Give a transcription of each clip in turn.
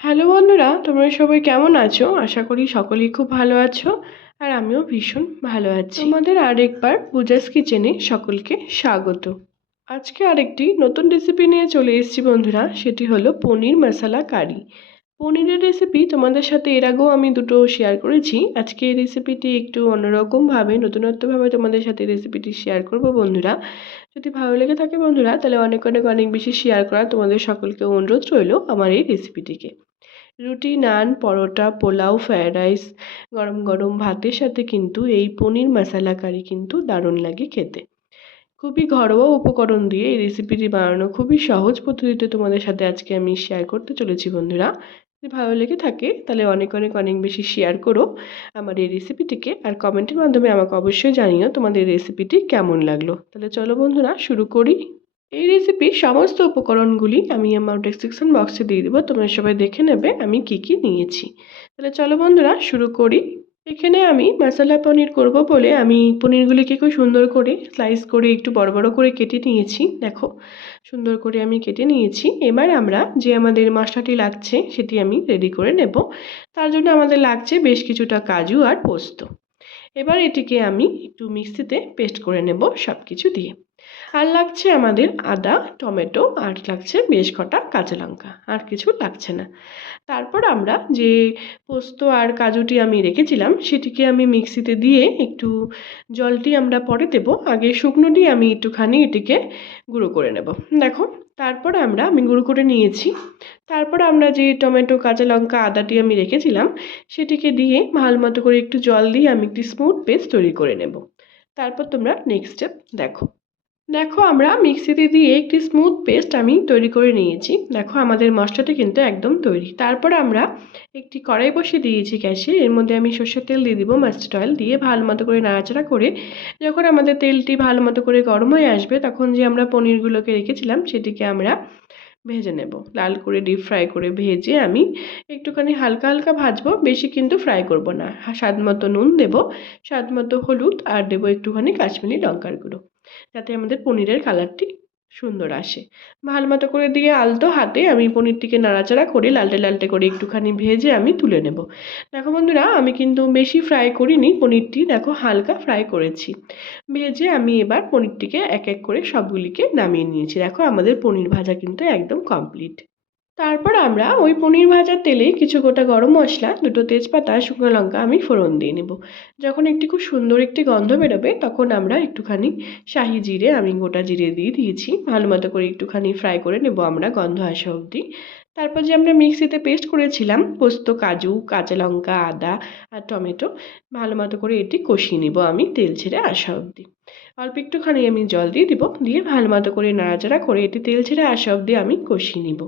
Hello বন্ধুরা, তোমরা সবাই কেমন আছো? আশা করি সকলেই খুব ভালো আছো, আর আমিও ভীষণ ভালো আছি। তোমাদের আরেকবার পূজাস কিচেনে সকলকে স্বাগত। আজকে আরেকটি নতুন রেসিপি নিয়ে চলে এসেছি বন্ধুরা, সেটি হলো পনির মশলা কারি। পনিরের রেসিপি তোমাদের সাথে এর আগেও আমি দুটো শেয়ার করেছি। আজকে এই রেসিপিটি একটু অন্যরকমভাবে, নতুনত্বভাবে তোমাদের সাথে রেসিপিটি শেয়ার করব বন্ধুরা। যদি ভালো লেগে থাকে বন্ধুরা, তাহলে অনেক অনেক অনেক বেশি শেয়ার করা তোমাদের সকলকে অনুরোধ রইল আমার এই রেসিপিটিকে রুটি, নান, পরোটা, পোলাও, ফ্রায়েড রাইস, গরম গরম ভাতের সাথে কিন্তু এই পনির মশলা কারি কিন্তু দারুণ লাগে খেতে। খুবই ঘরোয়া উপকরণ দিয়ে এই রেসিপিটি বানানো খুবই সহজ পদ্ধতিতে তোমাদের সাথে আজকে আমি শেয়ার করতে চলেছি বন্ধুরা। যদি ভালো লেগে থাকে তাহলে অনেক অনেক অনেক বেশি শেয়ার করো আমার এই রেসিপিটিকে আর কমেন্টের মাধ্যমে আমাকে অবশ্যই জানিও তোমাদের রেসিপিটি কেমন লাগল। তাহলে চলো বন্ধুরা, শুরু করি। এই রেসিপির সমস্ত উপকরণগুলি আমি আমার ডেসক্রিপশন বক্সে দিয়ে দেবো। তোমরা সবাই দেখে নেবে আমি কি কি নিয়েছি। তাহলে চলো বন্ধুরা, শুরু করি। এখানে আমি মশলা পনির করব বলে আমি পনিরগুলিকে খুব সুন্দর করে স্লাইস করে একটু বড় বড় করে কেটে নিয়েছি। দেখো, সুন্দর করে আমি কেটে নিয়েছি। এবার আমরা যে আমাদের মশলাটি লাগছে, সেটি আমি রেডি করে নেব। তার জন্য আমাদের লাগছে বেশ কিছুটা কাজু আর পোস্ত। এবার এটিকে আমি একটু মিক্সিতে পেস্ট করে নেব সব কিছু দিয়ে। আর লাগছে আমাদের আদা, টমেটো, আর লাগছে বেশ কটা কাঁচা লঙ্কা, আর কিছু লাগছে না। তারপর আমরা যে পোস্ত আর কাজুটি আমি রেখেছিলাম, সেটিকে আমি মিক্সিতে দিয়ে একটু জলটি আমরা পরে দেব। আগে শুকনোটি আমি একটুখানি এটিকে গুঁড়ো করে নেব। দেখো তারপর আমরা, আমি গুঁড়ো করে নিয়েছি। তারপর আমরা যে টমেটো, কাঁচা লঙ্কা আদাটি আমি রেখেছিলাম, সেটিকে দিয়ে ভালো মতো করে একটু জল দিয়ে আমি একটি স্মুথ পেস্ট তৈরি করে নেব। তারপর তোমরা নেক্সট স্টেপ দেখো। দেখো, আমরা মিক্সিতে দিয়ে একটি স্মুথ পেস্ট আমি তৈরি করে নিয়েছি। দেখো, আমাদের মশলাটা কিন্তু একদম তৈরি। তারপর আমরা একটি কড়াই বসিয়ে দিয়েছি গ্যাসে। এর মধ্যে আমি সর্ষের তেল দিয়ে দিব মাস্টার্ড অয়েল দিয়ে ভালো মতো করে নাড়াচাড়া করে। যখন আমাদের তেলটি ভালো মতো করে গরম হয়ে আসবে, তখন যে আমরা পনিরগুলোকে রেখেছিলাম, সেটিকে আমরা ভেজে নেব। লাল করে ডিপ ফ্রাই করে ভেজে আমি একটুখানি হালকা হালকা ভাজবো, বেশি কিন্তু ফ্রাই করব না। স্বাদ মতো নুন দেবো, স্বাদ মতো হলুদ, আর দেবো একটুখানি কাশ্মীরি লঙ্কার গুঁড়ো। যাতে আমাদের পনিরের কালারটি সুন্দর আসে। ভালো মতো করে দিয়ে আলতো হাতে আমি পনিরটিকে নাড়াচাড়া করে লালটে লালটে করে একটুখানি ভেজে আমি তুলে নেব। দেখো বন্ধুরা, আমি কিন্তু বেশি ফ্রাই করিনি, পনিরটি দেখো হালকা ফ্রাই করেছি। ভেজে আমি এবার পনিরটিকে এক এক করে সবগুলিকে নামিয়ে নিয়েছি। দেখো আমাদের পনির ভাজা কিন্তু একদম কমপ্লিট। তারপর আমরা ওই পনির ভাজার তেলে কিছু গোটা গরম মশলা, দুটো তেজপাতা, শুকনো লঙ্কা আমি ফোড়ন দিয়ে নেব। যখন একটি খুব সুন্দর একটি গন্ধ বেরোবে, তখন আমরা একটুখানি শাহি জিরে আমি গোটা জিরে দিয়ে দিয়েছি। ভালো মতো করে একটুখানি ফ্রাই করে নেব আমরা গন্ধ আসা অবধি। তারপর যে আমরা মিক্সিতে পেস্ট করেছিলাম, পোস্ত, কাজু, কাঁচা লঙ্কা, আদা আর টমেটো, ভালো মতো করে এটি কষিয়ে নিব আমি তেল ছেড়ে আসা অবধি। অল্প একটুখানি আমি জল দিয়ে দিব, দিয়ে ভালো মতো করে নাড়াচাড়া করে এটি তেল ছেড়ে আসা অবধি আমি কষিয়ে নিব।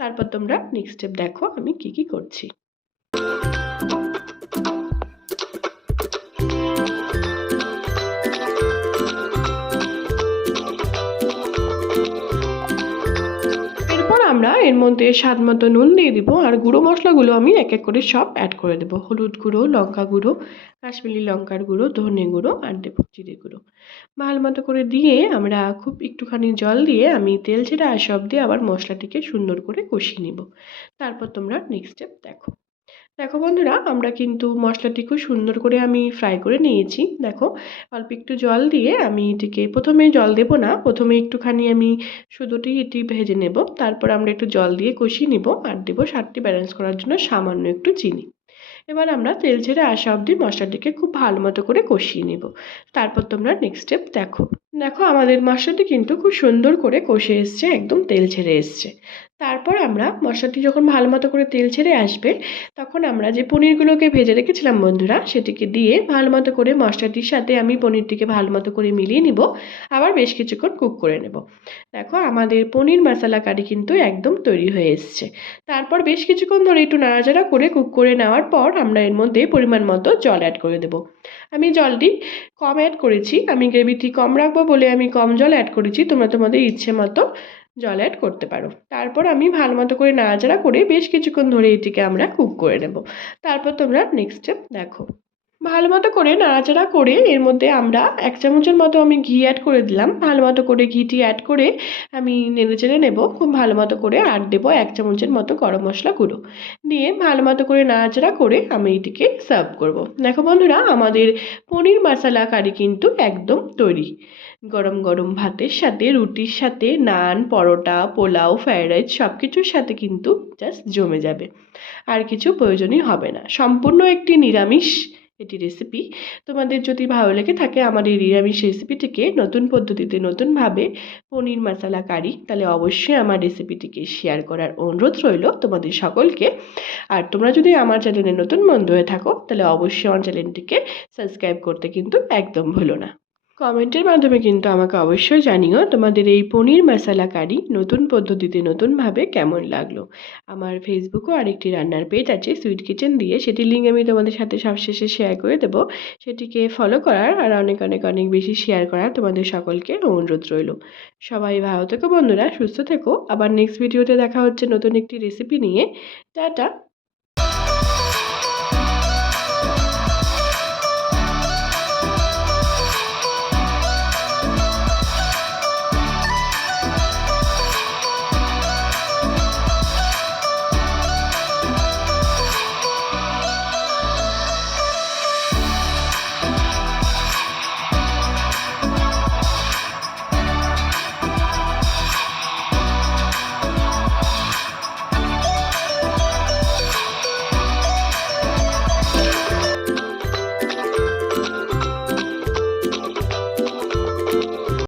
তারপর তোমরা নেক্সট স্টেপ দেখো আমি কি কি করছি। এর মধ্যে স্বাদ মতো নুন দিয়ে দিব আর গুঁড়ো মশলাগুলো আমি এক এক করে সব অ্যাড করে দেবো। হলুদ গুঁড়ো, লঙ্কা গুঁড়ো, কাশ্মীরি লঙ্কার গুঁড়ো, ধনে গুঁড়ো আর দেবো জিরে গুঁড়ো। ভালো মতো করে দিয়ে আমরা খুব একটুখানি জল দিয়ে আমি তেল ছেড়ে আসা দিয়ে আবার মশলাটিকে সুন্দর করে কষিয়ে নিব। তারপর তোমরা নেক্সট স্টেপ দেখো। দেখো বন্ধুরা, আমরা কিন্তু মশলাটি খুব সুন্দর করে আমি ফ্রাই করে নিয়েছি। দেখো, অল্প একটু জল দিয়ে আমি এটিকে প্রথমে জল দেবো না, প্রথমে একটুখানি আমি শুধুটি এটি ভেজে নেব। তারপর আমরা একটু জল দিয়ে কষিয়ে নেব আর দেবো স্বাদটি ব্যালেন্স করার জন্য সামান্য একটু চিনি। এবার আমরা তেল ছেড়ে আসা অবধি মশলাটিকে খুব ভালো মতো করে কষিয়ে নেব। তারপর তোমরা নেক্সট স্টেপ দেখো। দেখো, আমাদের মশলাটি কিন্তু খুব সুন্দর করে কষে এসছে, একদম তেল ছেড়ে এসছে। তারপর আমরা মশলাটি যখন ভালো মতো করে তেল ছেড়ে আসবে, তখন আমরা যে পনিরগুলোকে ভেজে রেখেছিলাম বন্ধুরা, সেটিকে দিয়ে ভালো মতো করে মশলাটির সাথে আমি পনিরটিকে ভালো মতো করে মিলিয়ে নিব। আবার বেশ কিছুক্ষণ কুক করে নেব। দেখো, আমাদের পনির মশলা কারি কিন্তু একদম তৈরি হয়ে এসছে। তারপর বেশ কিছুক্ষণ ধরে একটু নাড়াচাড়া করে কুক করে নেওয়ার পর আমরা এর মধ্যে পরিমাণ মতো জল অ্যাড করে দেবো। আমি জলটি কম অ্যাড করেছি, আমি গ্রেভিটি কম রাখব বলে আমি কম জল অ্যাড করেছি, তোমরা তোমাদের ইচ্ছে মতো জল অ্যাড করতে পারো। তারপর আমি ভালো মতো করে নাড়াচাড়া করে বেশ কিছুক্ষণ ধরে এটিকে আমরা কুক করে নেব। তারপর তোমরা নেক্সট স্টেপ দেখো। ভালো মতো করে নাড়াচাড়া করে এর মধ্যে আমরা এক চামচের মতো আমি ঘি অ্যাড করে দিলাম। ভালো মতো করে ঘিটি অ্যাড করে আমি নেড়ে চেড়ে নেব। খুব ভালো মতো করে আর দেবো এক চামচের মতো গরম মশলা গুঁড়ো। দিয়ে ভালো মতো করে নাড়াচাড়া করে আমি এটিকে সার্ভ করব। দেখো বন্ধুরা, আমাদের পনির মশলা কারি কিন্তু একদম তৈরি। গরম গরম ভাতের সাথে, রুটির সাথে, নান, পরোটা, পোলাও ফ্রায়েড রাইস সব কিছুর সাথে কিন্তু জাস্ট জমে যাবে। আর কিছু প্রয়োজনই হবে না। সম্পূর্ণ একটি নিরামিষ এটি রেসিপি তোমাদের যদি ভালো লেগে থাকে আমার এই নিরামিষ রেসিপিটিকে নতুন পদ্ধতিতে নতুনভাবে পনির মশলা কারি, তাহলে অবশ্যই আমার রেসিপিটিকে শেয়ার করার অনুরোধ রইল তোমাদের সকলকে। আর তোমরা যদি আমার চ্যানেলে নতুন বন্ধু হয়ে থাকো, তাহলে অবশ্যই আমার চ্যানেলটিকে সাবস্ক্রাইব করতে কিন্তু একদম ভুলো না। কমেন্টের মাধ্যমে কিন্তু আমাকে অবশ্যই জানিও তোমাদের এই পনির মশলা কারি নতুন পদ্ধতিতে নতুনভাবে কেমন লাগল। আমার ফেসবুকেও আরেকটি রান্নার পেজ আছে সুইট কিচেন দিয়ে। সেটির লিঙ্ক আমি তোমাদের সাথে সবশেষে শেয়ার করে দেবো। সেটিকে ফলো করার আর অনেক অনেক অনেক বেশি শেয়ার করার তোমাদের সকলকে অনুরোধ রইল। সবাই ভালো থেকো বন্ধুরা, সুস্থ থেকো। আবার নেক্সট ভিডিওতে দেখা হচ্ছে নতুন একটি রেসিপি নিয়ে। টাটা!